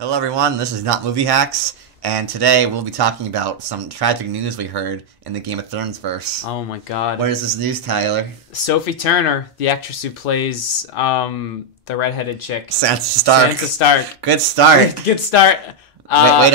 Hello everyone, this is NotMovieHacks, and today we'll be talking about some tragic news we heard in the Game of Thrones verse. Oh my god. What is this news, Tyler? Sophie Turner, the actress who plays the redheaded chick. Sansa Stark. Sansa Stark. Good start. Good start. Way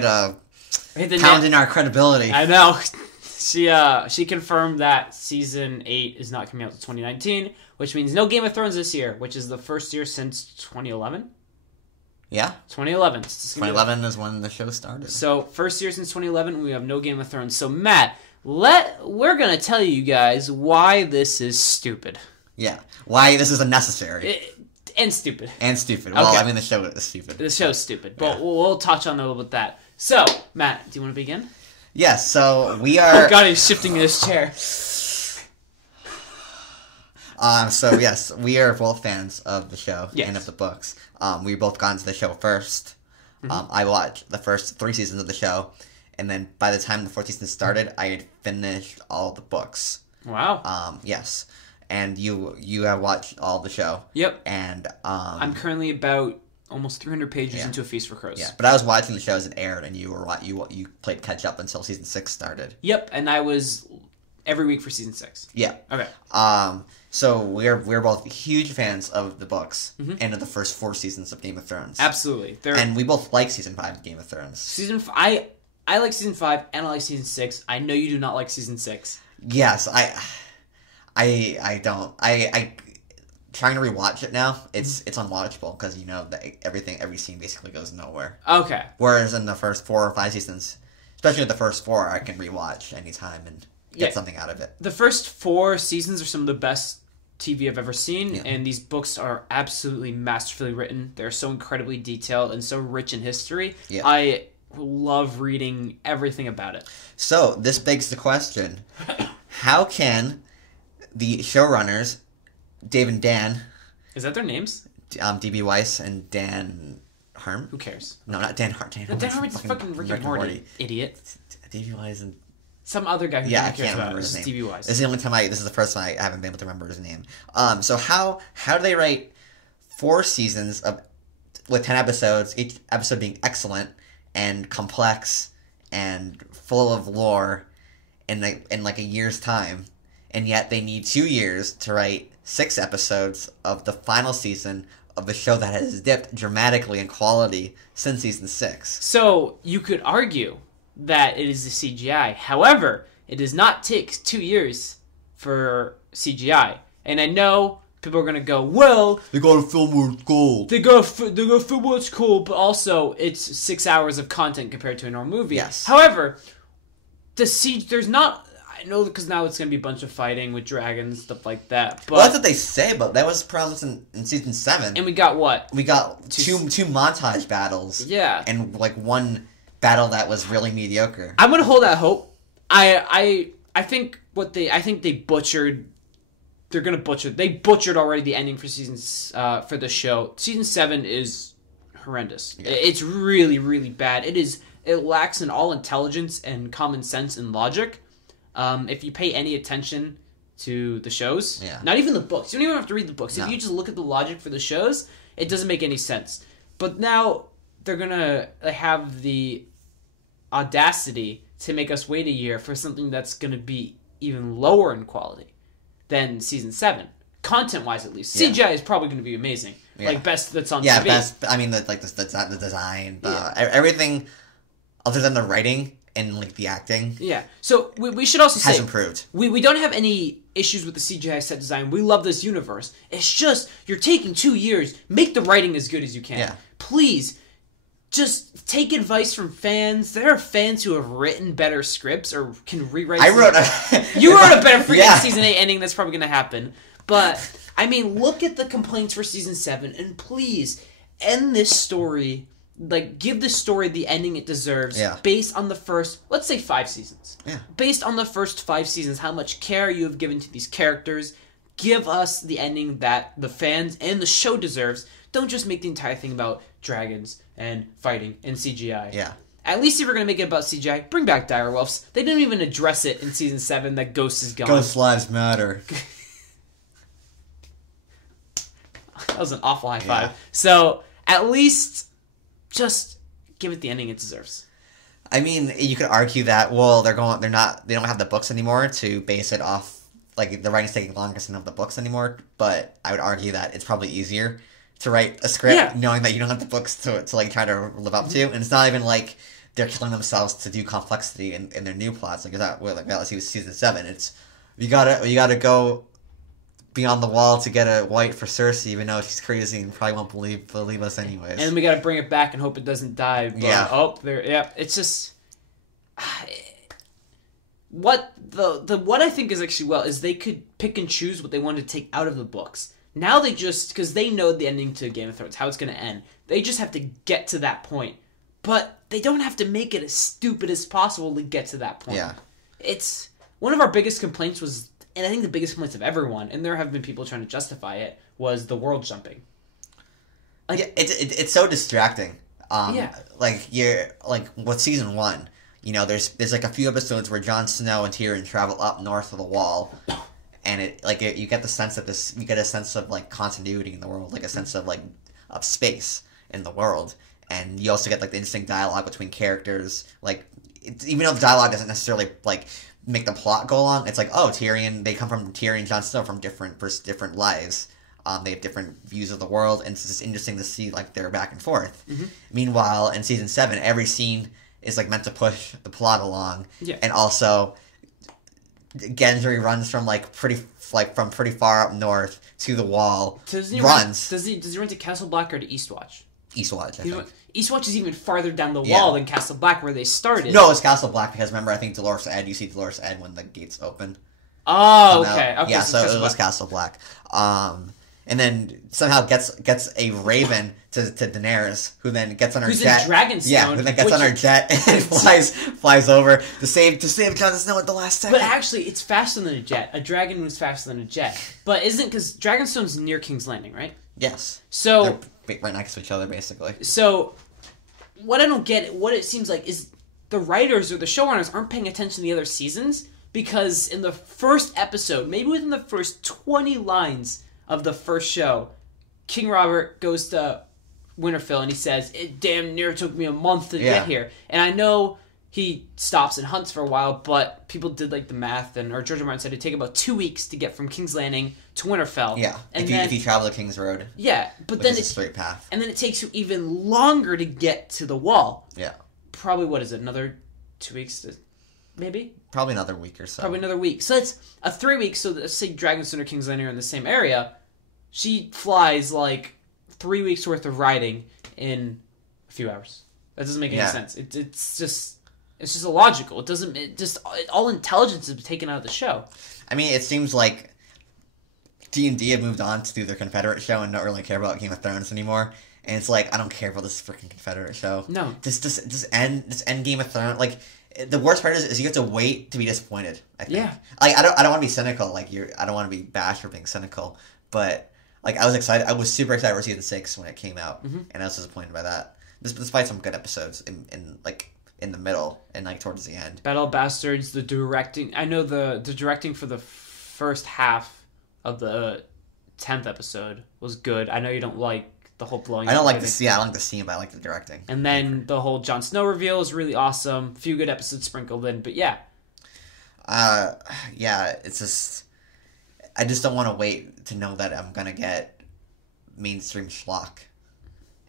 to pound in our credibility. I know. She confirmed that season 8 is not coming out until 2019, which means no Game of Thrones this year, which is the first year since 2011. Yeah. 2011. 2011 is when the show started. So, first year since 2011, we have no Game of Thrones. So, Matt, we're going to tell you guys why this is stupid. Yeah. Why this is unnecessary. And stupid. And stupid. Well, okay. I mean, the show is stupid. The show's stupid, but we'll touch on a little bit that. So, Matt, do you want to begin? Yes, so we are... Oh god, he's shifting in his chair. So yes, we are both fans of the show and of the books. We both got into the show first. I watched the first 3 seasons of the show, and then by the time the 4th season started, I had finished all the books. Wow. Yes, and you have watched all the show. Yep. And I'm currently about almost 300 pages into A Feast for Crows. Yeah, but I was watching the show as it aired, and you played catch up until season 6 started. Yep, and I was every week for season 6. Yeah. Okay. So we're both huge fans of the books and of the first 4 seasons of Game of Thrones. Absolutely. And we both like season 5 of Game of Thrones. I like season 5 and I like season 6. I know you do not like season 6. Yes, I don't. I trying to rewatch it now. It's unwatchable because that every scene basically goes nowhere. Okay. Whereas in the first 4 or 5 seasons, especially the first 4, I can rewatch anytime and get something out of it. The first 4 seasons are some of the best TV I've ever seen, and these books are absolutely masterfully written. They're so incredibly detailed and so rich in history. Yeah. I love reading everything about it. So, this begs the question, how can the showrunners, Dave and Dan... Is that their names? D.B. Weiss and Dan Harmon? Who cares? No, not Dan Harmon. Dan Harmon's fucking Rick and Morty. Idiot. D.B. Weiss and... Some other guy who I can't remember his name. Stevie Weiss. This is the only time this is the first time I haven't been able to remember his name. So how do they write 4 seasons with 10 episodes, each episode being excellent and complex and full of lore in like a year's time, and yet they need 2 years to write 6 episodes of the final season of the show that has dipped dramatically in quality since season 6. So you could argue that it is the CGI. However, it does not take 2 years for CGI. And I know people are going to go, well... They gotta film where it's cold. They gotta film where it's cold, but also it's 6 hours of content compared to a normal movie. Yes. However, there's not... I know because now it's going to be a bunch of fighting with dragons, stuff like that. But, well, that's what they say, but that was promised in season 7. And we got what? We got two montage battles. Yeah. And like 1... battle that was really mediocre. I'm gonna hold that hope. I think they butchered. They're gonna butcher. They butchered already the ending for seasons for the show. Season 7 is horrendous. Yeah. It's really really bad. It lacks in all intelligence and common sense and logic. If you pay any attention to the shows, not even the books. You don't even have to read the books. No. If you just look at the logic for the shows, it doesn't make any sense. But now they're gonna have the audacity to make us wait a year for something that's gonna be even lower in quality than season 7, content-wise at least. CGI is probably gonna be amazing, like best that's on TV. Yeah, best. I mean, the design, everything other than the writing and like the acting. Yeah. So we should also say improved. We don't have any issues with the CGI set design. We love this universe. It's just you're taking 2 years. Make the writing as good as you can. Yeah. Please. Just take advice from fans. There are fans who have written better scripts or can rewrite. You wrote a better freaking season 8 ending. That's probably going to happen. But, I mean, look at the complaints for season 7 and please end this story. Like, give the story the ending it deserves based on the first, let's say 5 seasons. Yeah. Based on the first 5 seasons, how much care you have given to these characters. Give us the ending that the fans and the show deserves. Don't just make the entire thing about dragons and fighting and CGI. Yeah. At least if we're going to make it about CGI, bring back direwolves. They didn't even address it in season 7 that Ghost is gone. Ghost lives matter. That was an awful high five. So, at least just give it the ending it deserves. I mean, you could argue that they don't have the books anymore to base it off. Like the writing's taking longer because they don't have the books anymore. But I would argue that it's probably easier to write a script knowing that you don't have the books to like try to live up to, and it's not even like they're killing themselves to do complexity in their new plots. Like let's see, season 7. It's you gotta go beyond the wall to get a white for Cersei, even though she's crazy and probably won't believe us anyways. And we gotta bring it back and hope it doesn't die. But, it's just what I think is actually is they could pick and choose what they wanted to take out of the books. Now they just, because they know the ending to Game of Thrones, how it's going to end, they just have to get to that point. But they don't have to make it as stupid as possible to get to that point. Yeah. It's one of our biggest complaints was, and I think the biggest complaints of everyone, and there have been people trying to justify it, was the world jumping. Like, yeah, it's so distracting. Like with season 1, there's like a few episodes where Jon Snow and Tyrion travel up north of the Wall, and you get the sense of you get a sense of like continuity in the world, like a sense of like of space in the world, and you also get like the interesting dialogue between characters. Like, even though the dialogue doesn't necessarily like make the plot go along, it's like, oh, Tyrion and Jon Snow from different lives. They have different views of the world, and it's just interesting to see like their back and forth. Mm-hmm. Meanwhile, in season 7, every scene is like meant to push the plot along, and also Gendry runs from from pretty far up north to the Wall. Does he run to Castle Black or to Eastwatch? Eastwatch, I think. Eastwatch is even farther down the wall than Castle Black, where they started. No, it's Castle Black because remember, I think you see Dolorous Edd when the gates open. Oh, okay. Yeah, so it was Castle Black. And then somehow gets a raven to Daenerys, who then gets on her jet. Who's in Dragonstone. Yeah, who then gets on her jet and flies over to save Jon Snow at the last second. But actually, it's faster than a jet. A dragon moves faster than a jet. But because Dragonstone's near King's Landing, right? Yes. So they're right next to each other, basically. So what I don't get, what it seems like, is the writers or the showrunners aren't paying attention to the other seasons, because in the first episode, maybe within the first 20 lines of the first show, King Robert goes to Winterfell and he says, "It damn near took me a month to get here." And I know he stops and hunts for a while, but people did like the math, or George R. Martin said it'd take about 2 weeks to get from King's Landing to Winterfell. Yeah, and if you travel the King's Road. Yeah, but then it's a straight path. And then it takes you even longer to get to the Wall. Yeah. Probably, what is it, another 2 weeks maybe? Probably another week or so. Probably another week. So it's a 3 weeks, so let's say Dragonstone or King's Landing are in the same area. She flies like 3 weeks worth of riding in a few hours. That doesn't make any sense. It's just illogical. All intelligence is taken out of the show. I mean, it seems like D&D have moved on to do their Confederate show and don't really care about Game of Thrones anymore. And it's like, I don't care about this freaking Confederate show. No. Just end Game of Thrones. Like, the worst part is you have to wait to be disappointed, I think. Yeah. Like, I don't want to be cynical. Like, I don't want to be bashed for being cynical. But, like, I was excited. I was super excited for season 6 when it came out. Mm-hmm. And I was disappointed by that. Despite some good episodes in the middle and like towards the end. Battle of Bastards, the directing. I know the directing for the first half of the 10th episode was good. I know you don't like the whole blowing. I don't like the scene. I don't like the scene, but I like the directing. And then the whole Jon Snow reveal is really awesome. A few good episodes sprinkled in, but yeah. It's just I just don't want to wait to know that I'm gonna get mainstream schlock,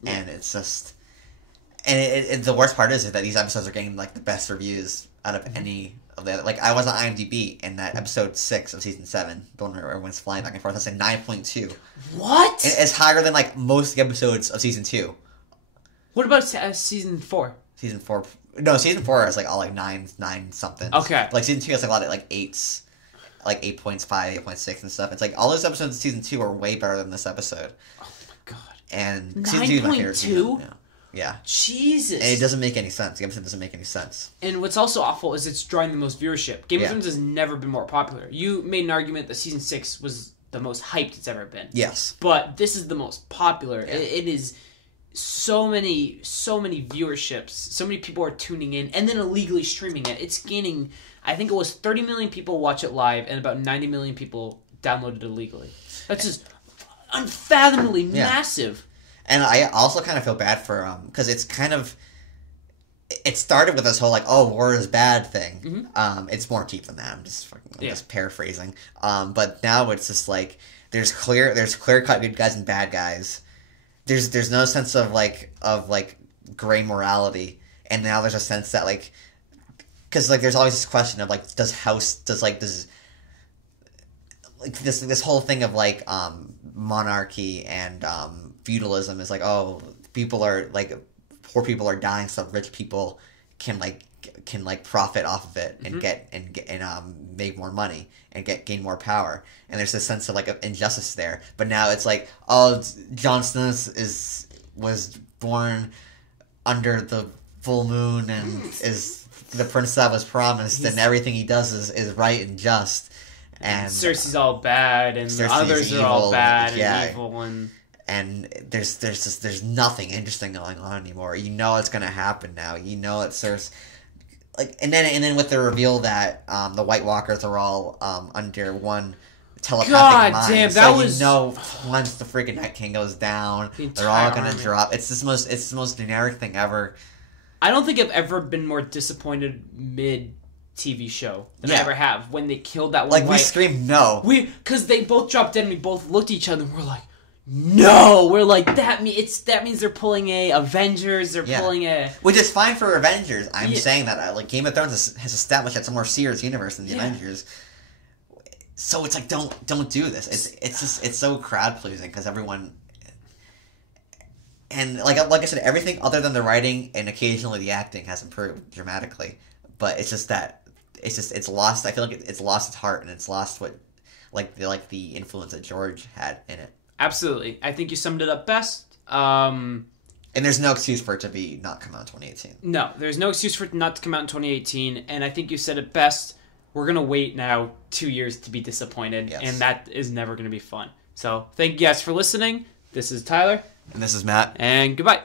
and it's just. And the worst part is that these episodes are getting like the best reviews out of any of the other. Like, I was on IMDb, and that episode 6 of season 7, the one where everyone's flying back and forth, that's a 9.2. What? And it's higher than like most of the episodes of season 2. What about season 4? Season 4 is like all like 9 something. Okay. But, like season 2 has like a lot of like 8s, like 8.5, 8.6 and stuff. It's like all those episodes of season 2 are way better than this episode. Oh my god. And season 2 is my favorite season. Yeah. Jesus. And it doesn't make any sense. The episode doesn't make any sense. And what's also awful is it's drawing the most viewership. Game of Thrones has never been more popular. You made an argument that season 6 was the most hyped it's ever been. Yes. But this is the most popular. Yeah. It is so many viewerships. So many people are tuning in and then illegally streaming it. It's gaining, I think it was 30 million people watch it live and about 90 million people download it illegally. That's just unfathomably massive. And I also kind of feel bad for because it's kind of it started with this whole like, oh, war is bad thing. It's more deep than that. I'm just paraphrasing. But now it's just like there's clear cut good guys and bad guys. There's no sense of gray morality, and now there's a sense that like, because like there's always this question of like, does this whole thing of like monarchy and feudalism is like, oh, people are like, poor people are dying so rich people can profit off of it and make more money and gain more power, and there's this sense of like injustice there. But now it's like, oh, Jon Snow was born under the full moon and is the prince that was promised, and everything he does is right and just. And Cersei's all bad, and the others are all bad and evil, and there's nothing interesting going on anymore. You know it's gonna happen now. You know it's there's like, and then with the reveal that the White Walkers are all under one telepathic mind. Damn, so that was, you know, once the freaking Night King goes down, they're all gonna drop. It's the most generic thing ever. I don't think I've ever been more disappointed mid TV show than I ever have when they killed that one. Like, we screamed no. Because they both dropped dead and we both looked at each other and we're like, no! We're like, that means they're pulling a Avengers, they're pulling a... Which is fine for Avengers. I'm saying that, like, Game of Thrones has established that's a more serious universe than the Avengers. So it's like, don't do this. It's so crowd pleasing because everyone... And like I said, everything other than the writing and occasionally the acting has improved dramatically. But it's just that it's lost. I feel like it's lost its heart, and it's lost what the influence that George had in it. Absolutely, I think you summed it up best. And there's no excuse for it to be not come out in 2018. No, there's no excuse for it not to come out in 2018. And I think you said it best. We're gonna wait now 2 years to be disappointed, and that is never gonna be fun. So thank you guys for listening. This is Tyler. And this is Matt. And goodbye.